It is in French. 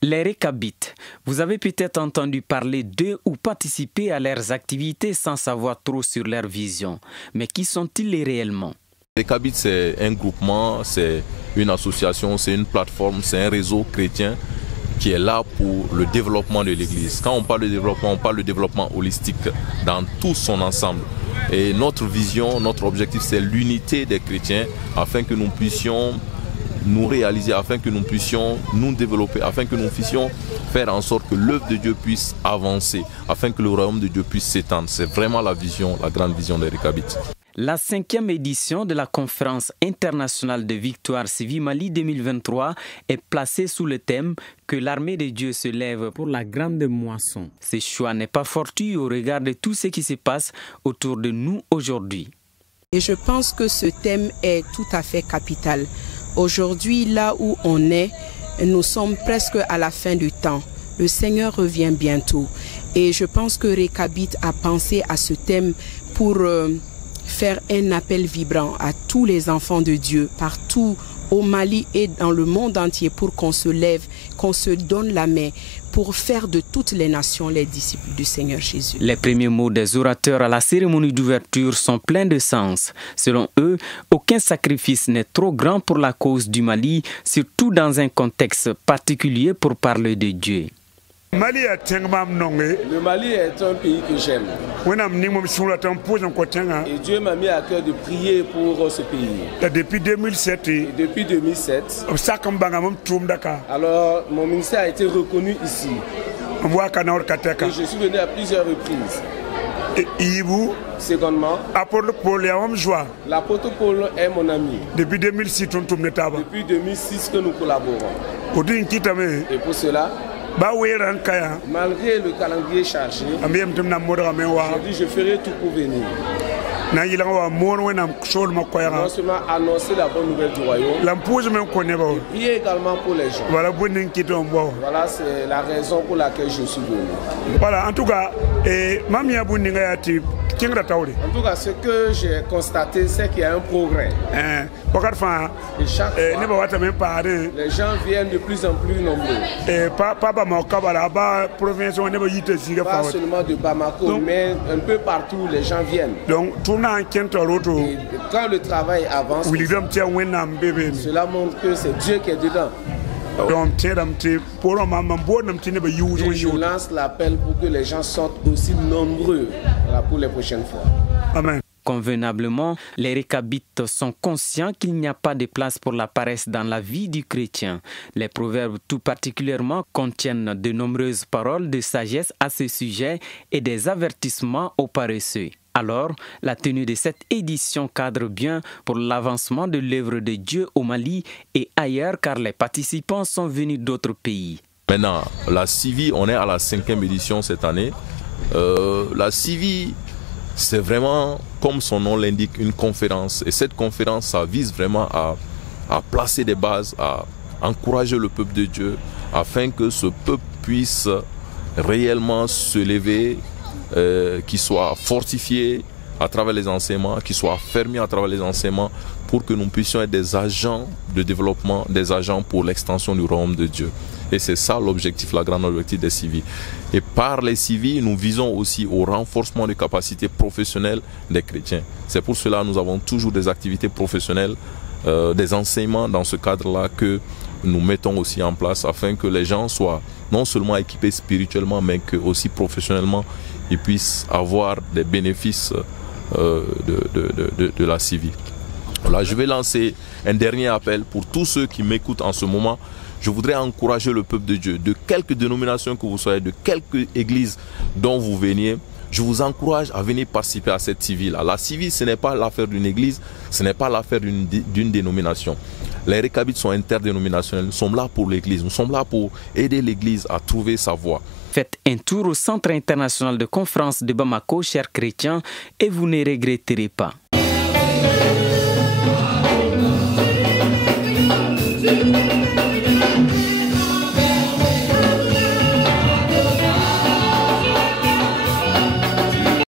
Les Récabites, vous avez peut-être entendu parler d'eux ou participé à leurs activités sans savoir trop sur leur vision. Mais qui sont-ils réellement? Les Récabites, c'est un groupement, c'est une association, c'est une plateforme, c'est un réseau chrétien qui est là pour le développement de l'Église. Quand on parle de développement, on parle de développement holistique dans tout son ensemble. Et notre vision, notre objectif, c'est l'unité des chrétiens afin que nous puissions nous réaliser, afin que nous puissions nous développer, afin que nous puissions faire en sorte que l'œuvre de Dieu puisse avancer, afin que le royaume de Dieu puisse s'étendre. C'est vraiment la vision, la grande vision des Récabites. La 5e édition de la conférence internationale de Victoire Civi Mali 2023 est placée sous le thème que l'armée de Dieu se lève pour la grande moisson. Ce choix n'est pas fortuit au regard de tout ce qui se passe autour de nous aujourd'hui. Et je pense que ce thème est tout à fait capital. Aujourd'hui, là où on est, nous sommes presque à la fin du temps. Le Seigneur revient bientôt. Et je pense que Récabite a pensé à ce thème pour faire un appel vibrant à tous les enfants de Dieu, partout au Mali et dans le monde entier, pour qu'on se lève, qu'on se donne la main, pour faire de toutes les nations les disciples du Seigneur Jésus. Les premiers mots des orateurs à la cérémonie d'ouverture sont pleins de sens. Selon eux, aucun sacrifice n'est trop grand pour la cause du Mali, surtout dans un contexte particulier pour parler de Dieu. Le Mali est un pays que j'aime. Et Dieu m'a mis à cœur de prier pour ce pays. Depuis 2007. Et depuis 2007. Alors, mon ministère a été reconnu ici. Et je suis venu à plusieurs reprises. Secondement, l'apôtre Paul est mon ami. Depuis 2006 que nous collaborons. Et pour cela, malgré le calendrier chargé, je dis je ferai tout pour venir. Non seulement annoncer la bonne nouvelle du royaume, et prier également pour les gens. Voilà, c'est la raison pour laquelle je suis venu. Voilà, en tout cas, ce que j'ai constaté, c'est qu'il y a un progrès. Et chaque fois, les gens viennent de plus en plus nombreux. Pas seulement de Bamako, mais un peu partout, les gens viennent. Et quand le travail avance, cela montre que c'est Dieu qui est dedans. Et je lance l'appel pour que les gens sortent aussi nombreux pour les prochaines fois. Amen. Convenablement, les Récabites sont conscients qu'il n'y a pas de place pour la paresse dans la vie du chrétien. Les proverbes tout particulièrement contiennent de nombreuses paroles de sagesse à ce sujet et des avertissements aux paresseux. Alors, la tenue de cette édition cadre bien pour l'avancement de l'œuvre de Dieu au Mali et ailleurs car les participants sont venus d'autres pays. Maintenant, la Civi, on est à la 5e édition cette année. La Civi, c'est vraiment, comme son nom l'indique, une conférence. Et cette conférence, ça vise vraiment à placer des bases, à encourager le peuple de Dieu, afin que ce peuple puisse réellement se lever, qu'il soit fortifié à travers les enseignements, qu'il soit fermé à travers les enseignements, pour que nous puissions être des agents de développement, des agents pour l'extension du royaume de Dieu. Et c'est ça l'objectif, la grande objectif des Civi. Et par les Civi, nous visons aussi au renforcement des capacités professionnelles des chrétiens. C'est pour cela que nous avons toujours des activités professionnelles, des enseignements dans ce cadre-là que nous mettons aussi en place afin que les gens soient non seulement équipés spirituellement, mais que aussi professionnellement, ils puissent avoir des bénéfices de la Civi. Voilà, je vais lancer un dernier appel pour tous ceux qui m'écoutent en ce moment. Je voudrais encourager le peuple de Dieu, de quelque dénomination que vous soyez, de quelque église dont vous veniez. Je vous encourage à venir participer à cette Civi-là. La Civi, ce n'est pas l'affaire d'une église, ce n'est pas l'affaire d'une dénomination. Les Récabites sont interdénominationnels, nous sommes là pour l'église, nous sommes là pour aider l'église à trouver sa voie. Faites un tour au Centre international de conférence de Bamako, chers chrétiens, et vous ne regretterez pas.